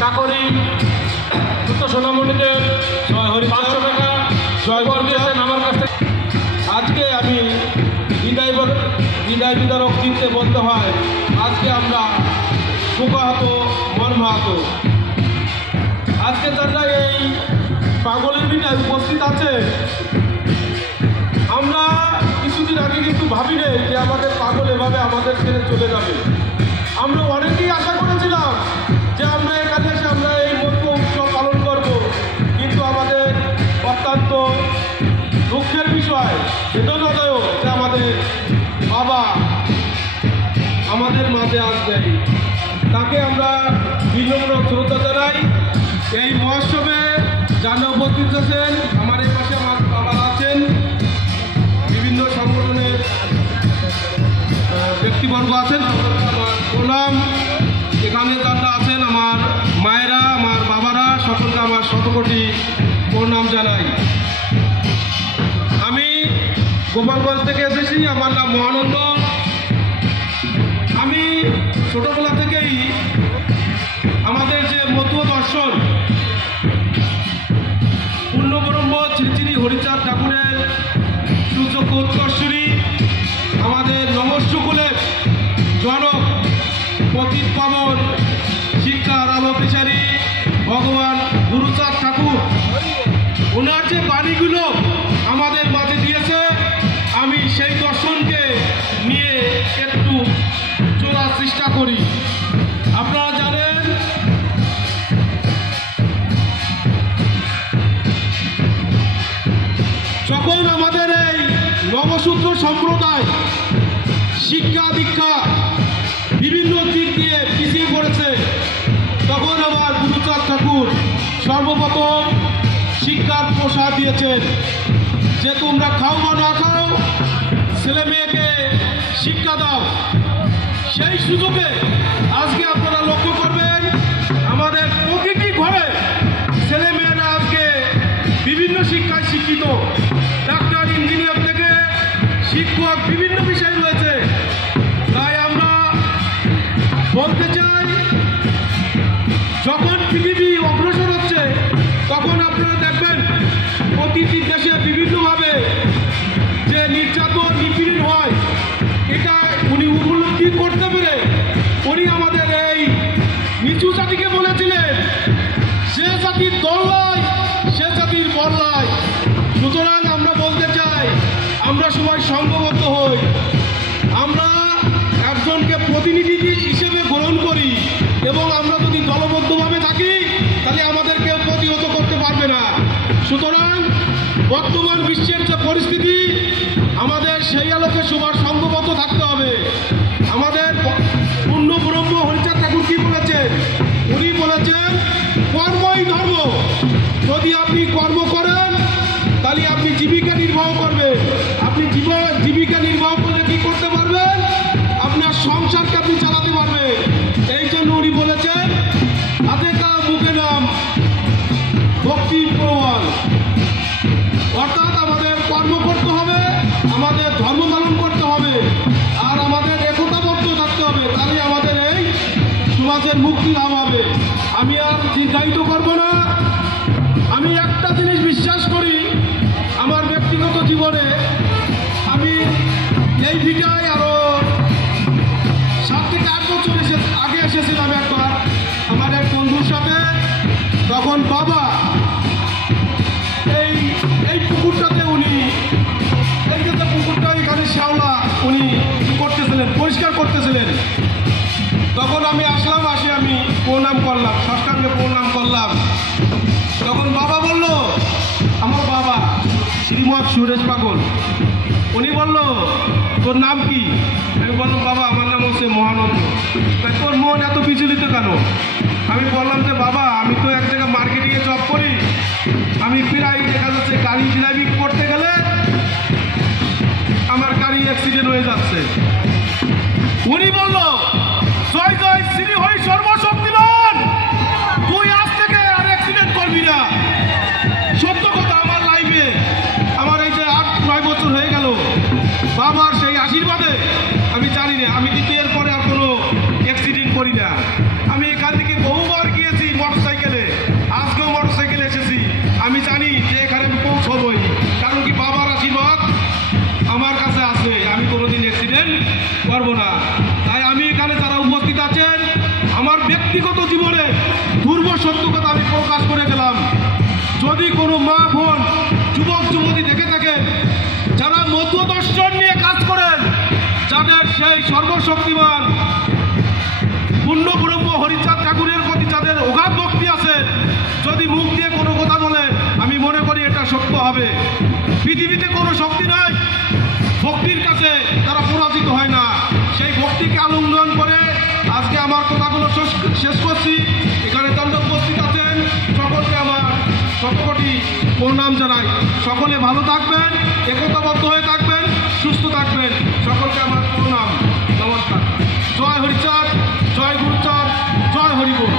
চাকরি যুক্ত সোনামণিদের 500 টাকা জয় করে দিয়েছেন আমার কাছ থেকে। আজকে আমি হৃদয় বিদারক চিনতে বলতে হয়, আজকে আমরা শোকাহত মর্মাহত। আজকে যারা এই পাগলের বিটায় উপস্থিত আছে, আমরা কিছুদিন আগে কিন্তু ভাবিনি যে আমাদের পাগল এভাবে আমাদের ছেড়ে চলে যাবে। আমরা অনেকেই আশা করেছিলাম যে আমরা এখানে এসে আমরা এই মতুয়া উৎসব পালন করব, কিন্তু আমাদের অত্যন্ত দুঃখের বিষয়, বেদনাদায়ক যে আমাদের বাবা আমাদের মাঝে আসবে। তাকে আমরা বিনম্র শ্রদ্ধা জানাই। এই মহোৎসবে যারা উপস্থিত আছেন, আমার এই পাশে আমার বাবা আছেন, বিভিন্ন সংগঠনের ব্যক্তিবর্গ আছেন, আমার প্রণাম। এখানে যারা আছেন আমার মায়েরা, আমার বাবারা, সকলকে আমার শতকোটি প্রণাম জানাই। আমি গোপালগঞ্জ থেকে এসেছি, আমার নাম মহানন্দ। আমি ছোটবেলা থেকেই আমাদের যে মতুয়া দর্শন, পূর্ণব্রহ্ম শ্রী শ্রী হরিচাঁদ ঠাকুরের সুযোগ্য উৎকর্ষরী, আমাদের নমস্যকুলের জনক, পতিত পাবন, শিক্ষার আলোকেশারী ভগবান গুরুচাঁদ ঠাকুর, ওনার যে বাণীগুলো আমাদের মাঝে দিয়েছে, আমি সেই দর্শনকে নিয়ে একটু চলার চেষ্টা করি। আপনারা জানেন যখন আমাদের এই নবসূত্র সম্প্রদায় শিক্ষা দীক্ষা বিভিন্ন দিক দিয়ে পিছিয়ে পড়েছে, তখন আমার গুরুচাঁদ ঠাকুর সর্বপ্রথম শিক্ষার প্রসার দিয়েছেন যে তোমরা খাও বা না খাও, ছেলে মেয়েকে শিক্ষা দাও। সেই সুযোগে আজকে আপনারা লক্ষ্য করবেন আমাদের প্রতিটি ঘরে ছেলে মেয়েরা আজকে বিভিন্ন শিক্ষায় শিক্ষিত, ডাক্তার, ইঞ্জিনিয়ার থেকে শিক্ষক, বিভিন্ন বিষয় রয়েছে। তাই আমরা বলতে চাই, যখন পৃথিবী অগ্রসর হচ্ছে, তখন আপনারা দেখবেন প্রতিটি দেশে বিভিন্নভাবে যে নির্যাতন নিপীড়ন হয়, এটা উনি উপলব্ধি করতে পেরে উনি আমাদের এই নিচু জাতিকে বলেছিলেন, সে জাতির দল নয়, সে জাতির বল নয়। সুতরাং আমরা বলতে চাই, আমরা সবাই সংঘবদ্ধ হই, আমরা একজনকে প্রতিনিধি হিসেবে গ্রহণ করি, এবং আমরা যদি দলবদ্ধভাবে থাকি তাহলে আমাদের কেউ প্রতিহত করতে পারবে না। সুতরাং বর্তমান বিশ্বের যে পরিস্থিতি, আমাদের সেই আলোকে সবার সংঘবদ্ধ থাকতে হবে। আমাদের পূর্ণ ব্রহ্ম হরিচাঁদ ঠাকুর কি বলেছেন? উনি বলেছেন কর্মই ধর্ম। যদি আপনি কর্ম করেন তাহলে আপনি জীবিকা নির্বাহ করবেন। আপনি জীবিকা নির্বাহ করলে কি করতে পারবেন? আপনার সংসারকে আপনি চালাতে পারবেন। এই জন্য উনি বলেছেন হাতে কাম মুখে নাম ভক্তি প্রবল। অর্থাৎ আমাদের কর্ম করতে হবে, আমাদের ধর্ম পালন করতে হবে, আর আমাদের একতাবদ্ধ থাকতে হবে, তাহলে আমাদের এই সমাজের মুক্তি লাভ হবে। আমি আর দীর্ঘায়িত করব না। আমি একটা জিনিস বিশ্বাস করি আমার ব্যক্তিগত জীবনে, আমি এই ভিটায় আরো 7 থেকে 8 বছর আগে এসেছিলাম একবার আমার এক বন্ধুর সাথে। তখন বাবা এই পুকুরটাতে উনি, এই যে পুকুরটা এখানে শ্যাওলা উনি করতেছিলেন, পরিষ্কার করতেছিলেন। তখন আমি আসলাম, আসি আমি প্রণাম করলাম, ষষ্ঠাঙ্গে প্রণাম করলাম। তখন বাবা বলল, আমার বাবা শ্রীমৎ সুরেশ পাগল, উনি বলল তোর নাম কি? আমি বললাম বাবা আমার নাম হচ্ছে মহানন্দ। তোর মন এত বিচলিত কেন? আমি বললাম যে বাবা আমি তো এক জায়গায় মার্কেটিংয়ে জব করি, আমি প্রায় দেখা যাচ্ছে গাড়ি ড্রাইভিং করতে গেলে আমার গাড়ি অ্যাক্সিডেন্ট হয়ে যাচ্ছে। উনি বলল জয় জয় শ্রী হরি সর্বশক্তিমান, তুই আজ থেকে আর অ্যাক্সিডেন্ট করবি না। সত্য কথা, আমার লাইফে আমার এই যে 8-9 বছর হয়ে গেল, বাবার সেই আশীর্বাদে আমি জানি না, আমি কিন্তু এরপরে আর কোনো অ্যাক্সিডেন্ট করি না। আমি এখান থেকে বহুবার গিয়েছি। ব্যক্তিগত জীবনে দুর্ব সত্য কথা আমি প্রকাশ করে গেলাম। যদি কোনো মা বোন যুবক যুবতী দেখে থাকে যারা মতদর্শন নিয়ে কাজ করেন, যাদের সেই সর্বশক্তিমান পূর্ণ ব্রহ্ম হরিচাঁদ ঠাকুরের প্রতি যাদের অগাধ ভক্তি আছে, যদি মুখ দিয়ে কোনো কথা বলে আমি মনে করি এটা সত্য হবে। পৃথিবীতে কোনো শক্তি নাই ভক্তির কাছে তারা পরাজিত হয় না। সেই ভক্তিকে আলিঙ্গন করে আজকে আমার কথাগুলো শেষ করছি। এখানে দণ্ড উপস্থিত আছেন সকলকে আমার শতকোটি প্রণাম জানাই। সকলে ভালো থাকবেন, একতাবদ্ধ হয়ে থাকবেন, সুস্থ থাকবেন। সকলকে আমার প্রণাম, নমস্কার। জয় হরিচাঁদ, জয় গুরুচাঁদ, জয় হরিবোল।